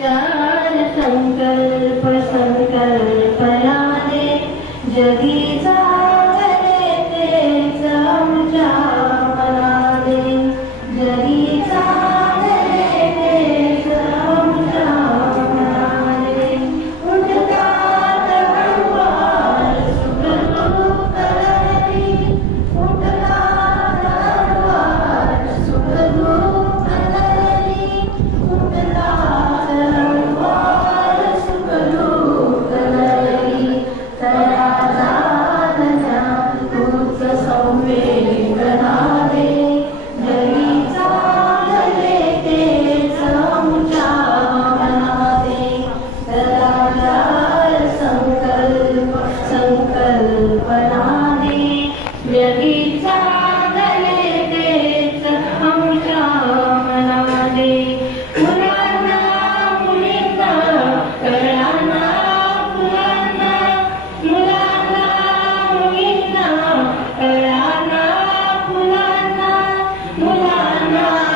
चार संकल्प संकल्प जगी जागरे ते समझा 하며